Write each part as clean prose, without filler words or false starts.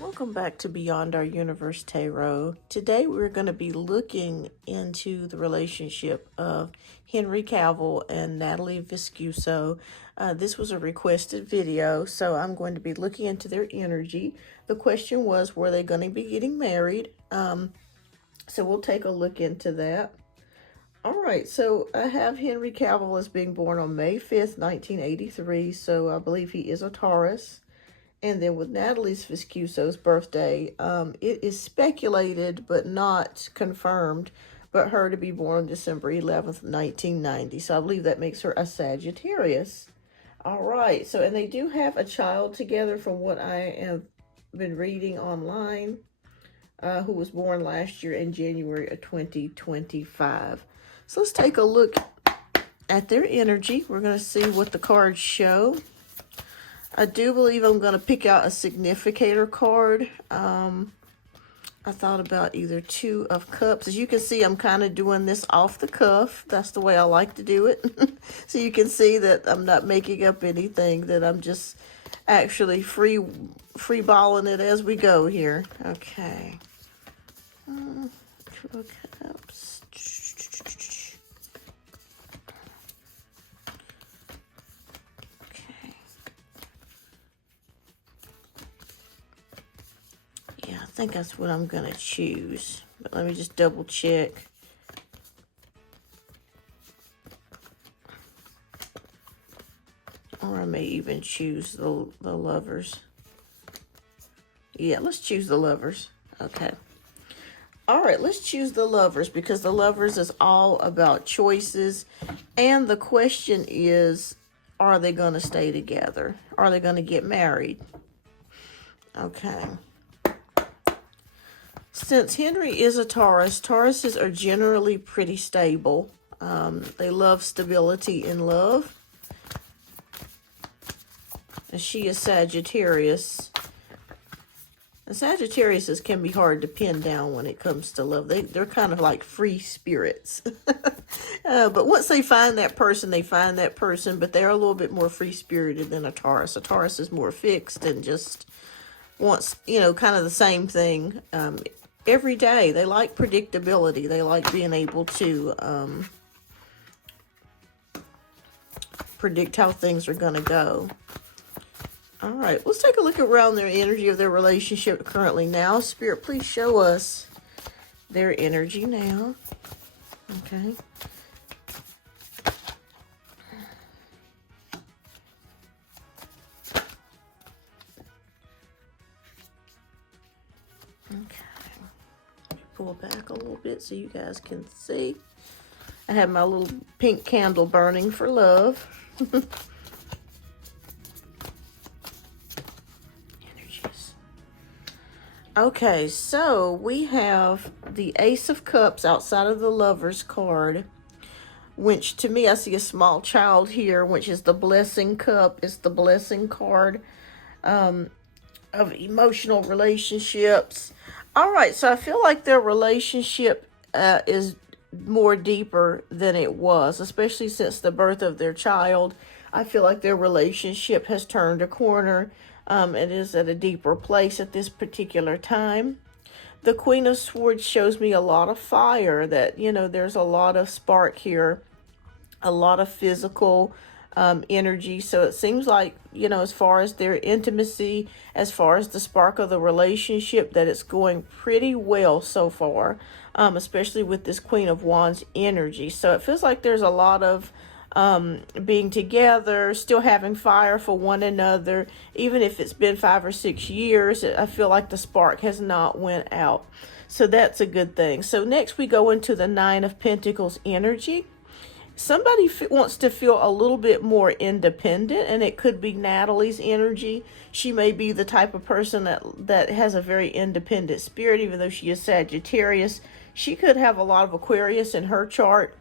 Welcome back to Beyond Our Universe Tarot. Today we're going to be looking into the relationship of Henry Cavill and Natalie Viscuso. This was a requested video, so I'm going to be looking into their energy. The question was, were they going to be getting married? So we'll take a look into that. All right, so I have Henry Cavill as being born on May 5th, 1983, so I believe he is a Taurus. And then with Natalie's Viscuso's birthday, it is speculated but not confirmed, but her to be born December 11th, 1990. So I believe that makes her a Sagittarius. All right, so and they do have a child together from what I have been reading online, who was born last year in January of 2025. So let's take a look at their energy. We're going to see what the cards show. I do believe I'm going to pick out a significator card. I thought about either Two of Cups. As you can see, I'm kind of doing this off the cuff. That's the way I like to do it. So you can see that I'm not making up anything, that I'm just actually free balling it as we go here. Okay. Two of Cups. I think that's what I'm going to choose. But let me just double check. Or I may even choose the Lovers. Yeah, let's choose the Lovers. Okay. All right, let's choose the Lovers because the Lovers is all about choices. And the question is, are they going to stay together? Are they going to get married? Okay. Since Henry is a Taurus, Tauruses are generally pretty stable. They love stability in love. And she is Sagittarius. And Sagittariuses can be hard to pin down when it comes to love. They're kind of like free spirits. But once they find that person, they find that person. But they're a little bit more free-spirited than a Taurus. A Taurus is more fixed and just wants, kind of the same thing every day. They like predictability. They like being able to predict how things are going to go. All right, let's take a look around their energy of their relationship currently now. Spirit, please show us their energy now. Okay. Pull back a little bit so you guys can see. I have my little pink candle burning for love. Energies. Okay, so we have the Ace of Cups outside of the Lovers card, which to me, I see a small child here, which is the Blessing Cup. It's the Blessing card of emotional relationships. All right, so I feel like their relationship is more deeper than it was, especially since the birth of their child. I feel like their relationship has turned a corner. It is at a deeper place at this particular time. The Queen of Swords shows me a lot of fire, that, there's a lot of spark here, a lot of physical energy. So it seems like, as far as their intimacy, as far as the spark of the relationship, that it's going pretty well so far, especially with this Queen of Wands energy. So it feels like there's a lot of being together, still having fire for one another. Even if it's been 5 or 6 years, I feel like the spark has not went out. So that's a good thing. So next we go into the Nine of Pentacles energy. Somebody wants to feel a little bit more independent, and it could be Natalie's energy. She may be the type of person that has a very independent spirit, even though she is Sagittarius. She could have a lot of Aquarius in her chart,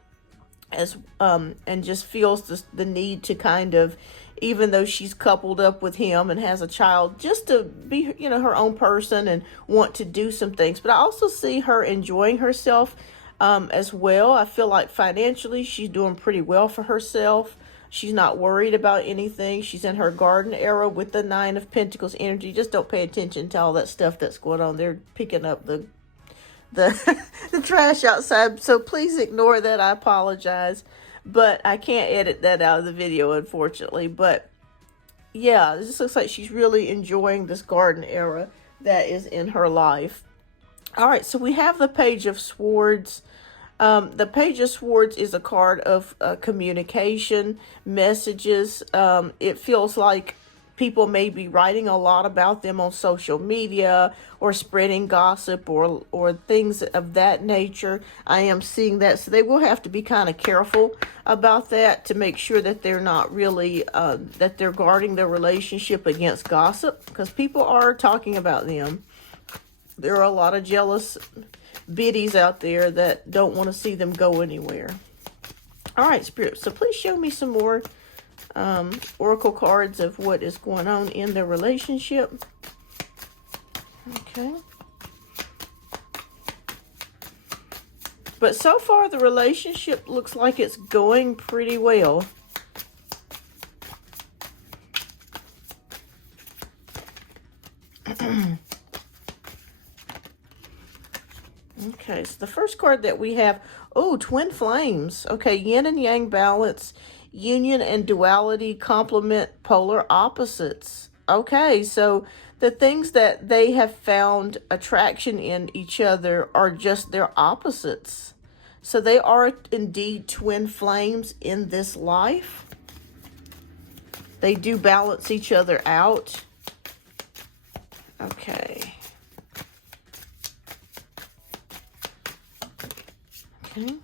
and just feels the need to kind of, even though she's coupled up with him and has a child, just to be, her own person and want to do some things. But I also see her enjoying herself as well. I feel like financially she's doing pretty well for herself. She's not worried about anything. She's in her garden era with the Nine of Pentacles energy. Just don't pay attention to all that stuff that's going on. They're picking up the the trash outside, so please ignore that. I apologize, but I can't edit that out of the video, unfortunately. But yeah, this looks like she's really enjoying this garden era that is in her life. All right, so we have the Page of Swords. The Page of Swords is a card of communication, messages. It feels like people may be writing a lot about them on social media or spreading gossip or things of that nature. I am seeing that. So they will have to be kind of careful about that to make sure that they're not really, that they're guarding their relationship against gossip, because people are talking about them. There are a lot of jealous biddies out there that don't want to see them go anywhere. All right, Spirit, so please show me some more oracle cards of what is going on in their relationship. Okay. But so far, the relationship looks like it's going pretty well. Okay, so the first card that we have, oh, twin flames. Okay, yin and yang balance, union and duality complement polar opposites. Okay, so the things that they have found attraction in each other are just their opposites. So they are indeed twin flames in this life. They do balance each other out. Okay. Okay.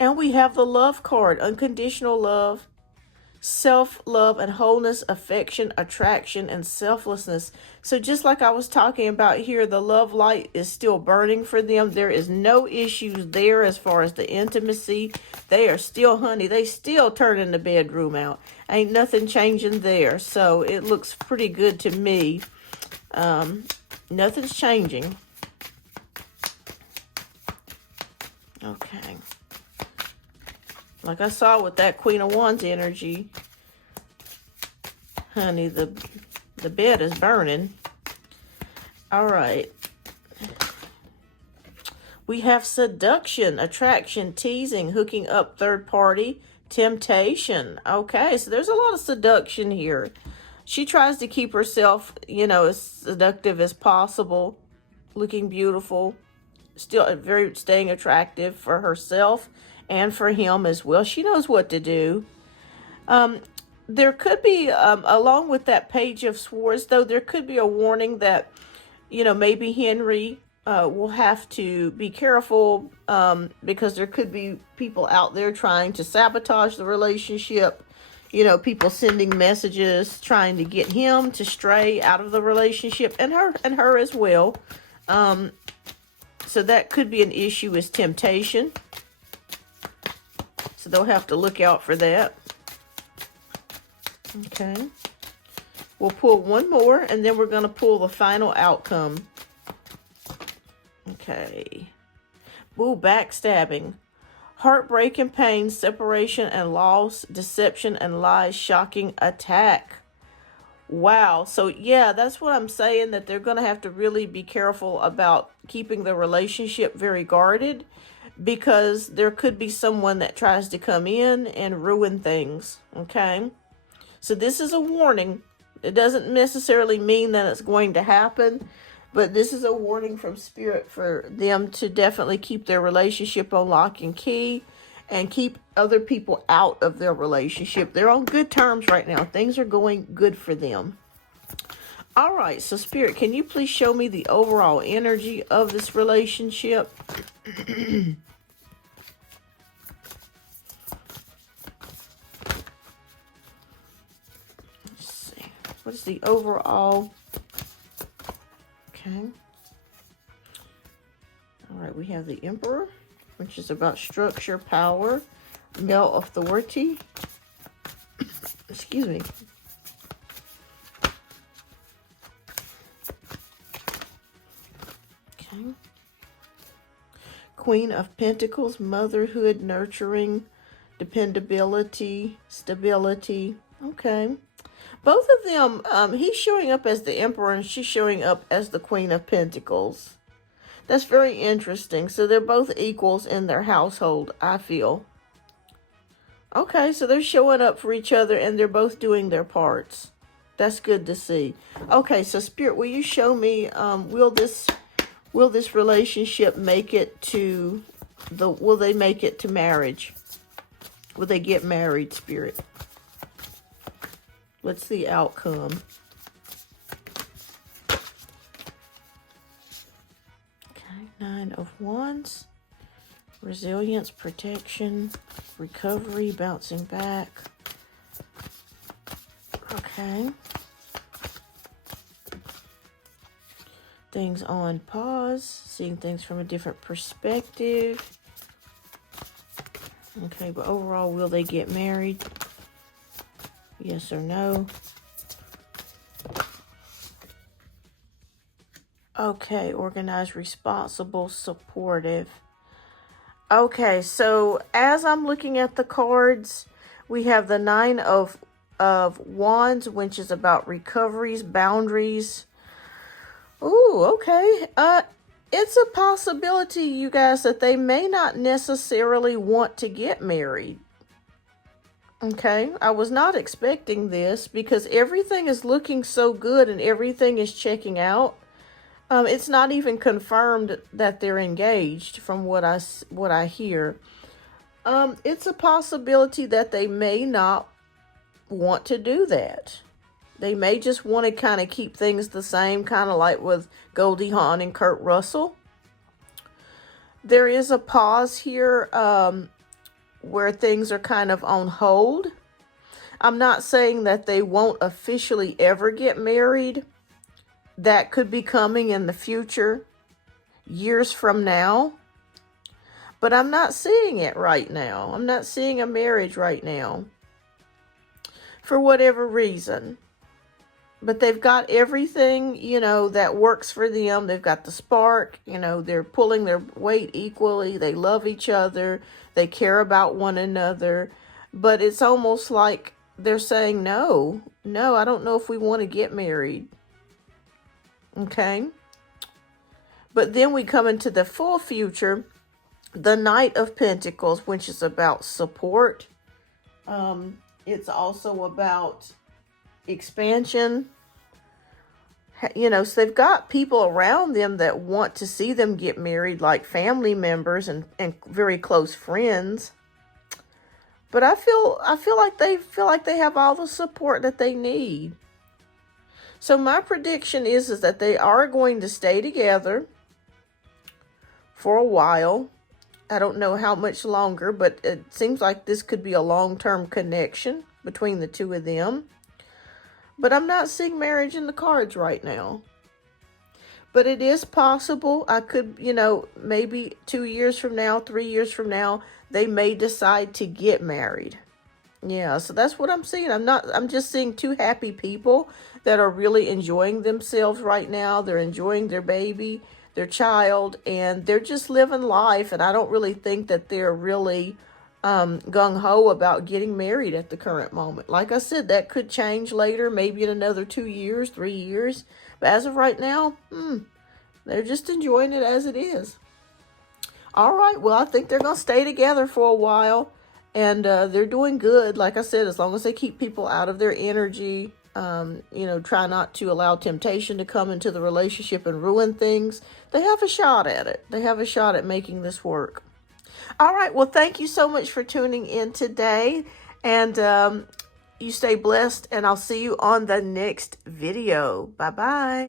And we have the love card, unconditional love, self-love and wholeness, affection, attraction, and selflessness. So just like I was talking about here, the love light is still burning for them. There is no issues there as far as the intimacy. They are still, honey, they still turning the bedroom out. Ain't nothing changing there. So it looks pretty good to me. Nothing's changing. Okay. Like I saw with that Queen of Wands energy, honey, the bed is burning. All right. We have seduction, attraction, teasing, hooking up, third party, temptation. Okay, so there's a lot of seduction here. She tries to keep herself, you know, as seductive as possible, looking beautiful, still very staying attractive for herself and for him as well. She knows what to do. There could be, along with that Page of Swords, though, there could be a warning that, you know, maybe Henry will have to be careful because there could be people out there trying to sabotage the relationship. You know, people sending messages trying to get him to stray out of the relationship, and her as well. So that could be an issue, is temptation. So they'll have to look out for that. Okay. We'll pull one more, and then we're going to pull the final outcome. Okay. Ooh, backstabbing. Heartbreak and pain, separation and loss, deception and lies, shocking attack. Wow. So, yeah, that's what I'm saying, that they're going to have to really be careful about keeping the relationship very guarded, because there could be someone that tries to come in and ruin things. Okay. So this is a warning. It doesn't necessarily mean that it's going to happen, but this is a warning from Spirit for them to definitely keep their relationship on lock and key and keep other people out of their relationship. They're on good terms right now. Things are going good for them. All right, so Spirit, can you please show me the overall energy of this relationship? Let's see. What is the overall? Okay. All right, we have the Emperor, which is about structure, power, male authority. Excuse me. Okay. Queen of Pentacles, motherhood, nurturing, dependability, stability. Okay. Both of them, he's showing up as the Emperor and she's showing up as the Queen of Pentacles. That's very interesting. So they're both equals in their household, I feel. Okay, so they're showing up for each other and they're both doing their parts. That's good to see. Okay, so Spirit, will you show me, will this relationship make it to will they make it to marriage? Will they get married, Spirit? What's the outcome? Okay, 9 of Wands. Resilience, protection, recovery, bouncing back. Okay. Things on pause, seeing things from a different perspective. Okay, but overall, will they get married? Yes or no? Okay, organized, responsible, supportive. Okay, so as I'm looking at the cards, we have the 9 of Wands, which is about recoveries, boundaries. Ooh, okay. It's a possibility, you guys, that they may not necessarily want to get married. Okay, I was not expecting this because everything is looking so good and everything is checking out. It's not even confirmed that they're engaged from what I hear. It's a possibility that they may not want to do that. They may just want to kind of keep things the same, kind of like with Goldie Hawn and Kurt Russell. There is a pause here where things are kind of on hold. I'm not saying that they won't officially ever get married. That could be coming in the future, years from now. But I'm not seeing it right now. I'm not seeing a marriage right now. For whatever reason. But they've got everything, that works for them. They've got the spark, they're pulling their weight equally. They love each other. They care about one another. But it's almost like they're saying, no, I don't know if we want to get married. Okay. But then we come into the full future, the Knight of Pentacles, which is about support. It's also about expansion. So they've got people around them that want to see them get married, like family members and very close friends. But I feel like they have all the support that they need. So my prediction is that they are going to stay together for a while. I don't know how much longer, but it seems like this could be a long-term connection between the two of them. But I'm not seeing marriage in the cards right now. But it is possible. I could, maybe 2 years from now, 3 years from now, they may decide to get married. Yeah, so that's what I'm seeing. I'm just seeing two happy people that are really enjoying themselves right now. They're enjoying their baby, their child, and they're just living life. And I don't really think that they're really gung-ho about getting married at the current moment. Like I said, that could change later, maybe in another 2 years, 3 years. But as of right now, they're just enjoying it as it is. All right, well, I think they're going to stay together for a while. And they're doing good, like I said, as long as they keep people out of their energy, try not to allow temptation to come into the relationship and ruin things. They have a shot at it. They have a shot at making this work. All right, well, thank you so much for tuning in today. And you stay blessed, and I'll see you on the next video. Bye-bye.